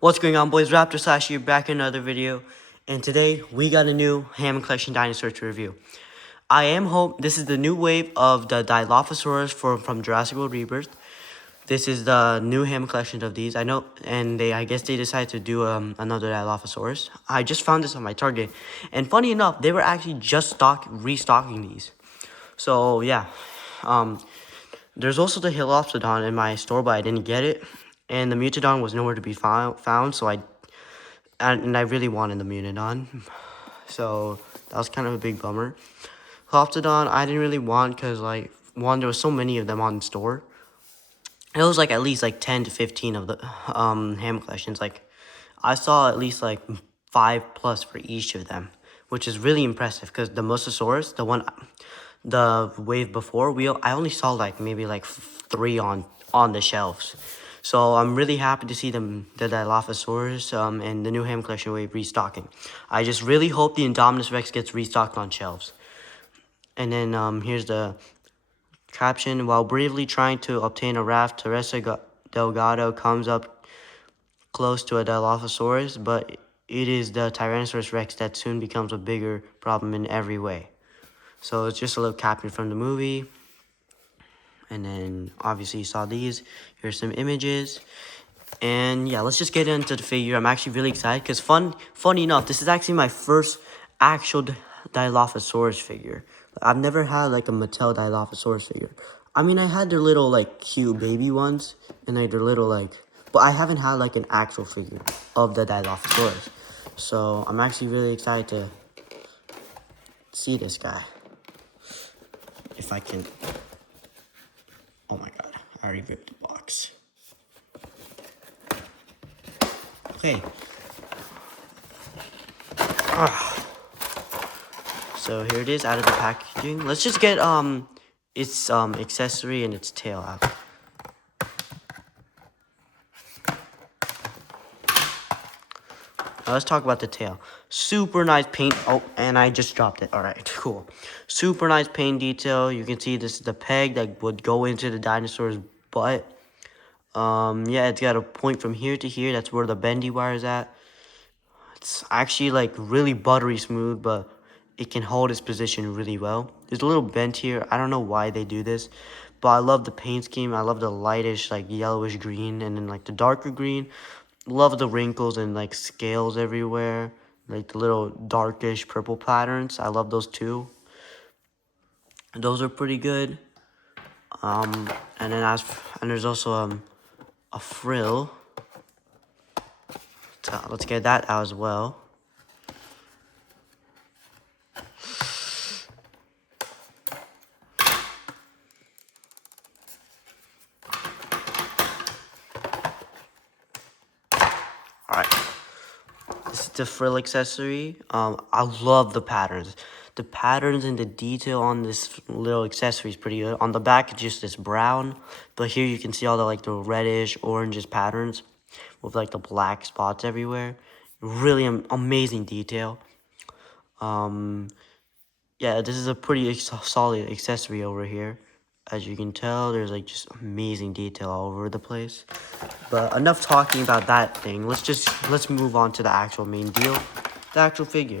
What's going on, boys? Raptor Slash here, back in another video, and today we got a new Hammond collection dinosaur to review. This is the new wave of the Dilophosaurus from Jurassic World Rebirth. This is the new Hammond collection of these. I know, and I guess they decided to do another Dilophosaurus. I just found this on my Target, and funny enough, they were actually just restocking these. So yeah, there's also the Dilophosaurus in my store, but I didn't get it. And the Mutodon was nowhere to be found, so I really wanted the Mutodon. So that was kind of a big bummer. Dilophosaurus I didn't really want because, like, one, there was so many of them on the store. It was like at least like 10 to 15 of the Hammond collections. Like, I saw at least like 5+ for each of them, which is really impressive because the Mosasaurus, the wave before, I only saw like maybe like 3 on the shelves. So I'm really happy to see the Dilophosaurus and the new Hammond collection wave restocking. I just really hope the Indominus Rex gets restocked on shelves. And then here's the caption: while bravely trying to obtain a raft, Teresa Delgado comes up close to a Dilophosaurus, but it is the Tyrannosaurus Rex that soon becomes a bigger problem in every way. So it's just a little caption from the movie. And then obviously you saw these. Here's some images. And yeah, let's just get into the figure. I'm actually really excited because funny enough, this is actually my first actual Dilophosaurus figure. I've never had like a Mattel Dilophosaurus figure. I mean, I had their little like cute baby ones and like their little like, but I haven't had like an actual figure of the Dilophosaurus. So I'm actually really excited to see this guy. If I can. Oh my god, I already ripped the box. Okay. So here it is out of the packaging. Let's just get its accessory and its tail out. Now let's talk about the tail. Super nice paint. Oh, and I just dropped it. All right, cool. Super nice paint detail. You can see this is the peg that would go into the dinosaur's butt. Yeah, it's got a point from here to here. That's where the bendy wire is at. It's actually like really buttery smooth, but it can hold its position really well. There's a little bend here. I don't know why they do this, but I love the paint scheme. I love the lightish, like yellowish green, and then like the darker green. Love the wrinkles and like scales everywhere, like the little darkish purple patterns. I love those too. Those are pretty good. And then there's also a frill. So let's get that out as well. Alright, this is the frill accessory. I love the patterns. The patterns and the detail on this little accessory is pretty good. On the back, it's just this brown, but here you can see all the like the reddish, orangish patterns with like the black spots everywhere. Really amazing detail. Yeah, this is a pretty solid accessory over here. As you can tell, there's like just amazing detail all over the place. But enough talking about that thing. Let's move on to the actual main deal, the actual figure.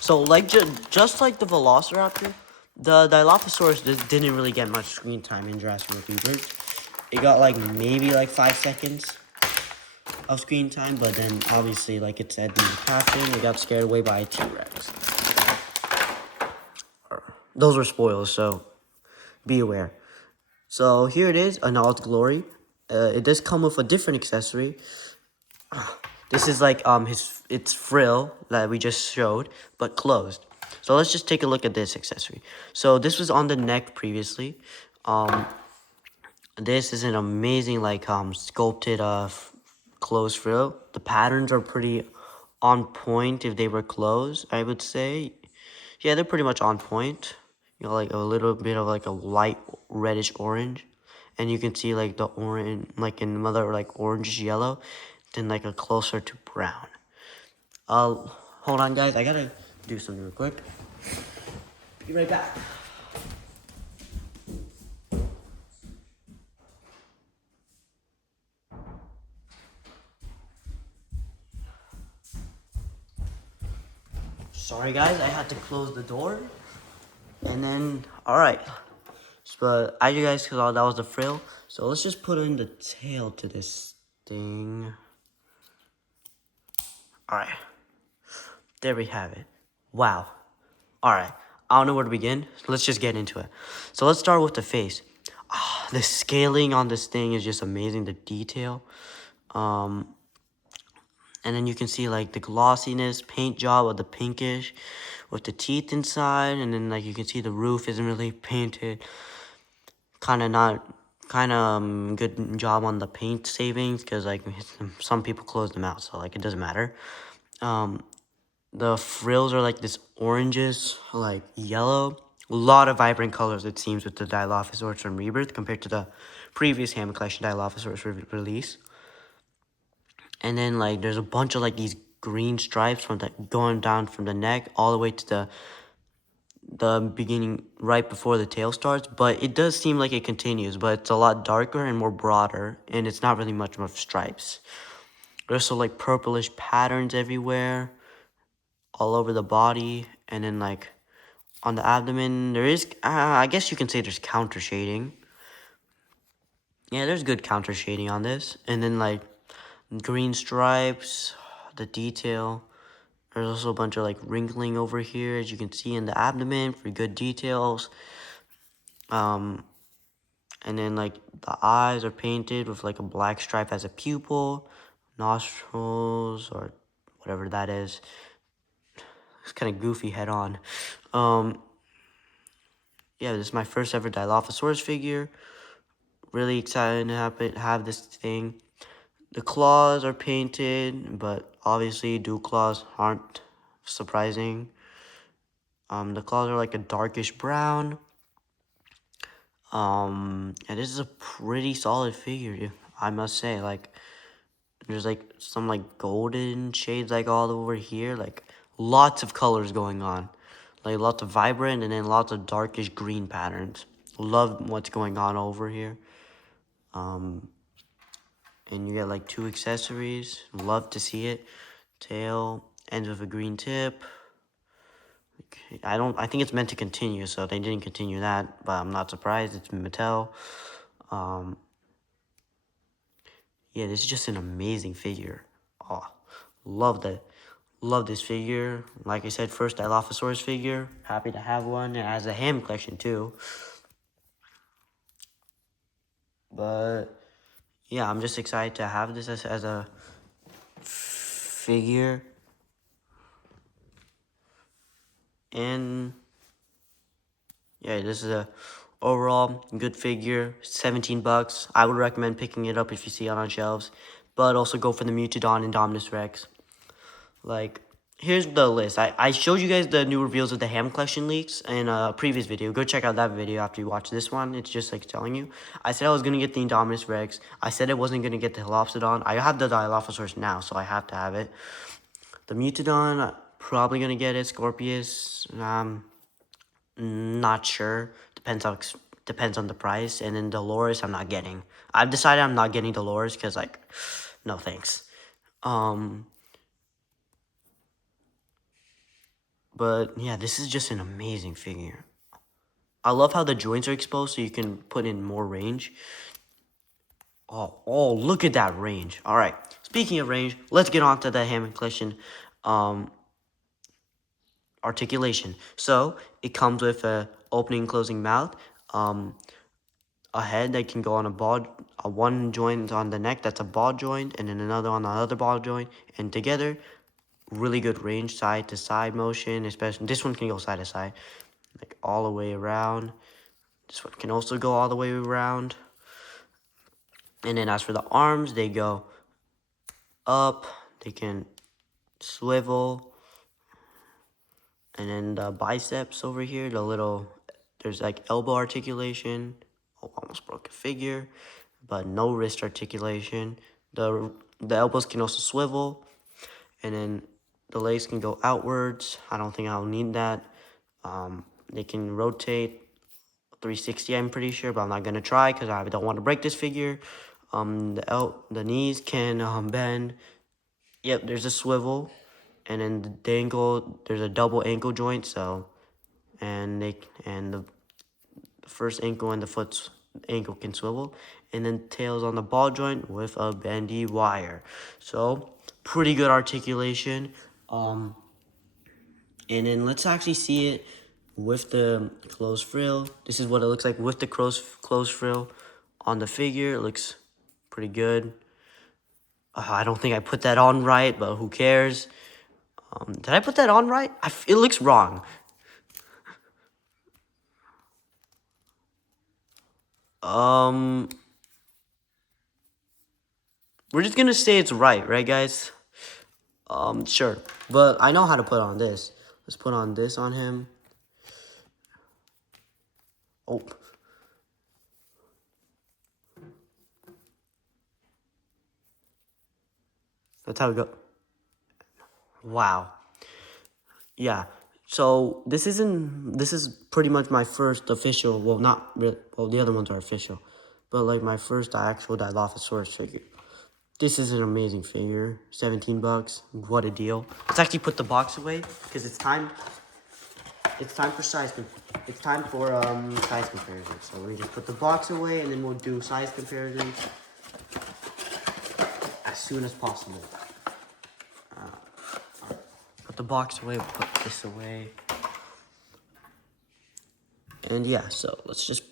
So like just like the Velociraptor, the Dilophosaurus didn't really get much screen time in Jurassic World Rebirth. It got like maybe like 5 seconds of screen time, but then obviously, like it said in the caption, it got scared away by a T-Rex. Those were spoilers, so be aware. So here it is in all its glory. It does come with a different accessory. This is like its frill that we just showed, but closed. So let's just take a look at this accessory. So this was on the neck previously. This is an amazing like sculpted closed frill. The patterns are pretty on point if they were closed, I would say. Yeah, they're pretty much on point. You know, like a little bit of like a light reddish orange. And you can see like the orange, like another like orange yellow, then like a closer to brown. Hold on, guys. I gotta do something real quick. Be right back. Sorry, guys. I had to close the door. And then, alright. But as you guys saw, that was the frill. So let's just put in the tail to this thing. Alright. There we have it. Wow. Alright. I don't know where to begin. Let's just get into it. So let's start with the face. The scaling on this thing is just amazing. The detail. And then you can see like the glossiness, paint job of the pinkish with the teeth inside. And then like you can see the roof isn't really painted. Kind of good job on the paint savings because like some people close them out. So like it doesn't matter. The frills are like this oranges, like yellow. A lot of vibrant colors, it seems, with the Dilophosaurus from Rebirth compared to the previous Hammond Collection Dilophosaurus release. And then, like, there's a bunch of, like, these green stripes from the going down from the neck all the way to the beginning right before the tail starts. But it does seem like it continues, but it's a lot darker and more broader, and it's not really much of stripes. There's also, like, purplish patterns everywhere, all over the body, and then, like, on the abdomen, there is, I guess you can say there's counter shading. Yeah, there's good counter shading on this. And then, like, green stripes, the detail. There's also a bunch of, like, wrinkling over here, as you can see in the abdomen, for good details. And then, like, the eyes are painted with, like, a black stripe as a pupil. Nostrils, or whatever that is. It's kind of goofy head on. Yeah, this is my first ever Dilophosaurus figure. Really excited to have this thing. The claws are painted, but obviously dual claws aren't surprising. The claws are like a darkish brown. And this is a pretty solid figure, I must say. Like, there's like some like golden shades like all over here. Like, lots of colors going on. Like, lots of vibrant and then lots of darkish green patterns. Love what's going on over here. And you get like 2 accessories. Love to see it. Tail ends with a green tip. I think it's meant to continue, so they didn't continue that, but I'm not surprised. It's Mattel. Yeah, this is just an amazing figure. Oh, love this figure. Like I said, first Dilophosaurus figure. Happy to have one. It has a Hammond collection too. But yeah, I'm just excited to have this as a figure. And yeah, this is a overall good figure. 17 bucks. I would recommend picking it up if you see it on shelves. But also go for the Mutodon and Dominus Rex. Like, here's the list. I showed you guys the new reveals of the Hammond collection leaks in a previous video. Go check out that video after you watch this one. It's just like telling you. I said I was going to get the Indominus Rex. I said I wasn't going to get the Dilophosaurus. I have the Dilophosaurus now, so I have to have it. The Mutodon, probably going to get it. Scorpius, not sure. Depends on the price. And then Dolores, I'm not getting. I've decided I'm not getting Dolores because, like, no thanks. But yeah, this is just an amazing figure. I love how the joints are exposed so you can put in more range. Oh, look at that range. All right. Speaking of range, let's get on to the Hammond collection articulation. So it comes with a opening and closing mouth, a head that can go on one joint on the neck, that's a ball joint, and then another on the other ball joint, and together, really good range, side to side motion, especially this one can go side to side, like all the way around. This one can also go all the way around. And then as for the arms, they go up, they can swivel. And then the biceps over here, there's like elbow articulation. Oh, almost broke a figure, but no wrist articulation. The elbows can also swivel. And then the legs can go outwards. I don't think I'll need that. They can rotate 360, I'm pretty sure, but I'm not gonna try because I don't want to break this figure. The knees can bend. Yep, there's a swivel, and then the ankle, there's a double ankle joint. So, and the first ankle and the foot's ankle can swivel, and then tails on the ball joint with a bendy wire. So pretty good articulation. And then let's actually see it with the closed frill. This is what it looks like with the closed frill on the figure. It looks pretty good. I don't think I put that on right, but who cares? Did I put that on right? It looks wrong. We're just gonna say it's right, guys? Sure. But I know how to put on this. Let's put on this on him. Oh. That's how we go. Wow. Yeah. So this is pretty much my first official, well, not real, well, the other ones are official, but like my first actual Dilophosaurus figure. This is an amazing figure. 17 bucks. What a deal. Let's actually put the box away because it's time for size comparison. So we just put the box away and then we'll do size comparisons as soon as possible. Put the box away, we'll put this away. And yeah, so let's just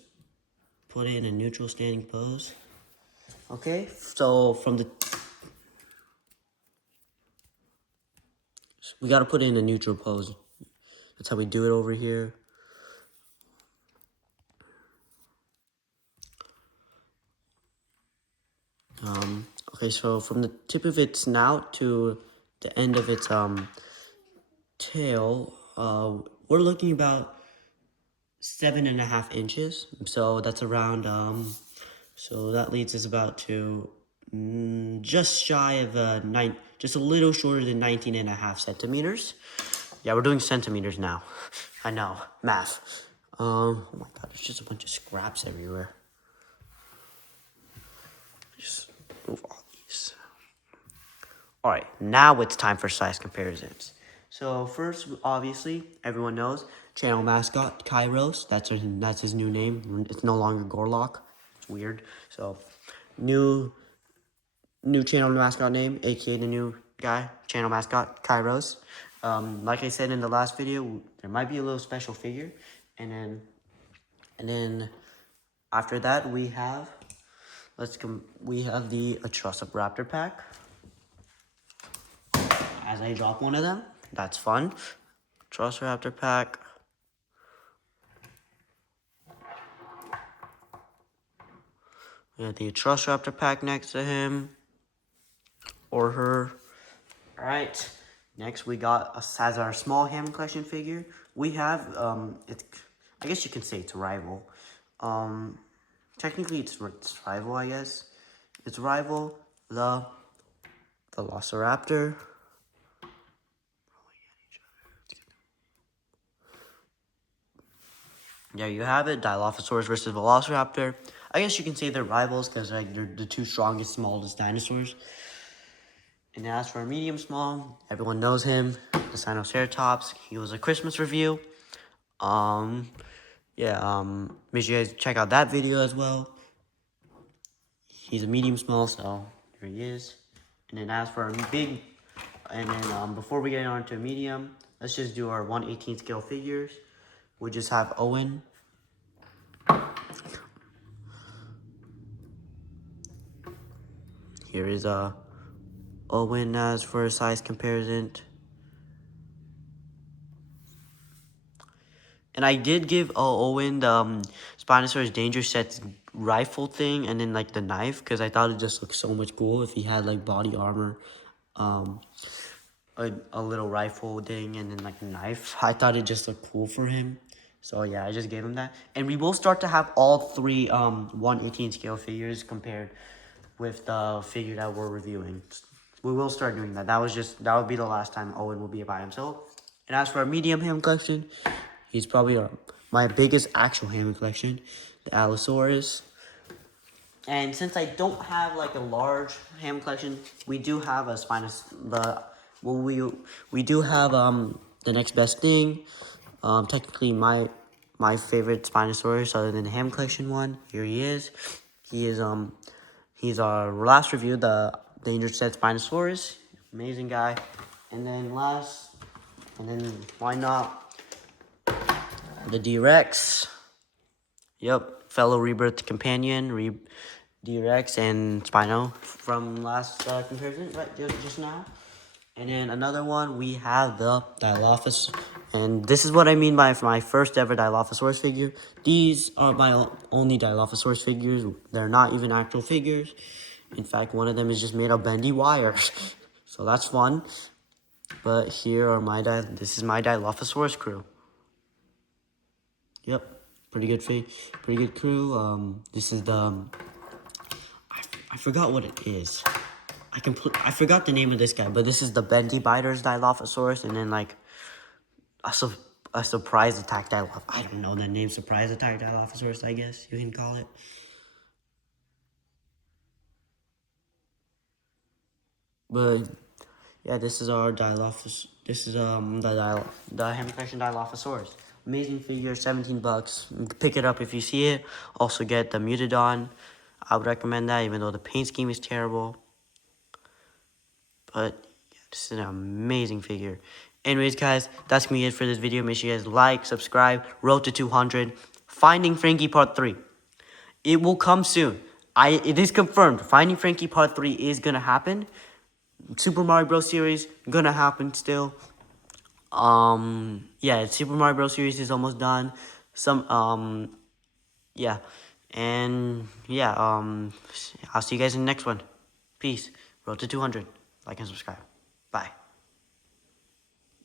put it in a neutral standing pose. Okay, so we gotta put it in a neutral pose. That's how we do it over here. Okay, so from the tip of its snout to the end of its tail, we're looking about 7.5 inches. So that's around so that leads us about to just shy of just a little shorter than 19.5 centimeters. Yeah, we're doing centimeters now. I know, math. Oh my god, there's just a bunch of scraps everywhere. Just move all these. All right, now it's time for size comparisons. So first, obviously, everyone knows channel mascot Kairos. That's his new name. It's no longer Gorlock. It's weird. So new channel mascot name, aka the new guy, channel mascot Kairos. Like I said in the last video, there might be a little special figure, and then after that we have the Raptor pack. As I drop one of them, that's fun. Raptor pack. We have the Raptor pack next to him or her. All right. Next, we got as our small Hammond collection figure. We have I guess you can say it's a rival. Technically, it's rival. I guess it's rival the Velociraptor. There you have it, Dilophosaurus versus Velociraptor. I guess you can say they're rivals because like they're the two strongest, smallest dinosaurs. And as for medium small, everyone knows him, the Sinoceratops. He was a Christmas review. Make sure you guys check out that video as well. He's a medium small, so here he is. And then as for our big, and then before we get on to medium, let's just do our 1/18 scale figures. We just have Owen. Here is Owen as for a size comparison. And I did give Owen the Spinosaurus Danger Set's rifle thing and then like the knife because I thought it just looked so much cool if he had like body armor, a little rifle thing and then like a knife. I thought it just looked cool for him. So yeah, I just gave him that. And we will start to have all three 1/18 scale figures compared with the figure that we're reviewing. we will start doing that. That would be the last time Owen will be by himself. And as for our medium Hammond collection, he's probably my biggest actual Hammond collection, the Allosaurus. And since I don't have like a large Hammond collection, we do have a Spinus. We do have the next best thing. Technically my favorite Spinosaurus other than the Hammond collection one. Here he is. He's our last review, the Dangerous Dead Spinosaurus. Amazing guy. And then why not the D-Rex? Yep, fellow Rebirth companion, D-Rex and Spino from last comparison, right, just now. And then another one, we have the Dilophosaurus. And this is what I mean by my first ever Dilophosaurus figure. These are my only Dilophosaurus figures. They're not even actual figures. In fact, one of them is just made of bendy wire. So that's fun. But here are this is my Dilophosaurus crew. Yep, pretty good crew. This is the I forgot what it is. I forgot the name of this guy, but this is the Bendy Biters Dilophosaurus, and then like a surprise attack Dilophosaurus. I don't know the name, surprise attack Dilophosaurus, I guess you can call it. But yeah, this is our Dilophosaurus. This is the Hammond collection Dilophosaurus. Amazing figure, $17. Pick it up if you see it. Also get the Mutodon. I would recommend that, even though the paint scheme is terrible. But yeah, this is an amazing figure. Anyways, guys, that's gonna be it for this video. Make sure you guys like, subscribe. Road to 200. Finding Frankie Part 3. It will come soon. It is confirmed. Finding Frankie Part 3 is gonna happen. Super Mario Bros. Series gonna happen still. Yeah, Super Mario Bros. Series is almost done. Yeah. And yeah, I'll see you guys in the next one. Peace. Road to 200. Like and subscribe. Bye.